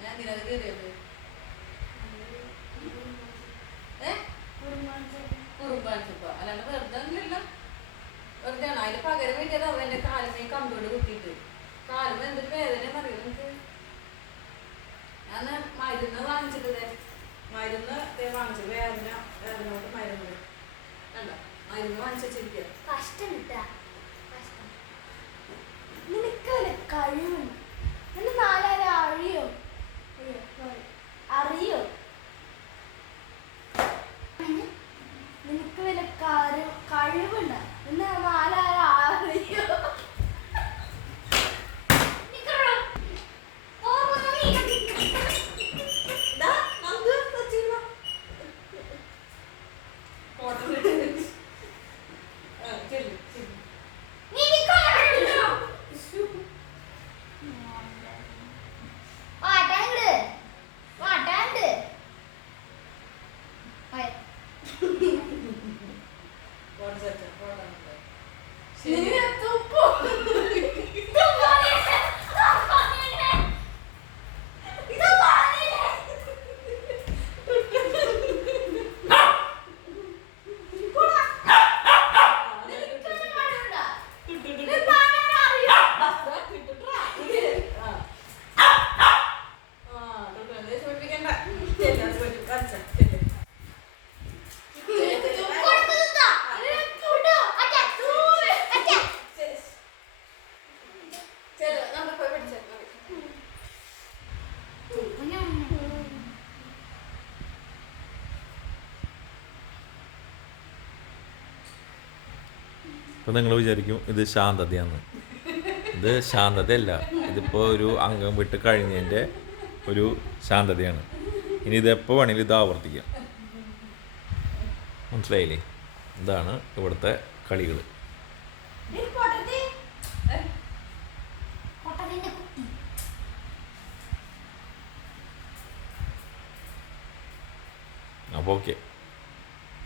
ഞാൻ ഏ കുറുമ്പാണിച്ചപ്പോ അല്ലാണ്ട് വെറുതെ ഒന്നുമില്ലല്ലോ വെറുതെ ആണ് അതിന് പകരം വേണ്ടിയത് അവൻ എന്റെ കാലുമേ കമ്പോട് കുത്തിയിട്ട് കാലുമ എന്തൊരു വേദന അറിയോ നിനക്ക് ഞാൻ മരുന്ന് വാങ്ങിച്ചിട്ട് ദേ, മരുന്ന് വാങ്ങിച്ചു വേദന വേദന കൊണ്ട് മരുന്ന് കണ്ട മരുന്ന് വാങ്ങിച്ചു വെച്ചിരിക്കുക കഷ്ടം കിട്ടാ. കഷ്ടം. നിനക്ക് നിന്റെ നാലാരെ അറിയോ. അറിയോ? What's that? What are they? അപ്പോൾ നിങ്ങൾ വിചാരിക്കും ഇത് ശാന്തതയാണ്. ഇത് ശാന്തതയല്ല. ഇതിപ്പോൾ ഒരു അംഗം വിട്ട് കഴിഞ്ഞതിന്റെ ഒരു ശാന്തതയാണ്. ഇനി ഇത് എപ്പോൾ വേണമെങ്കിലും ഇത് ആവർത്തിക്കാം. മനസ്സിലായില്ലേ? ഇതാണ് ഇവിടുത്തെ കളികൾ അപ്പോൾ ഓക്കെ.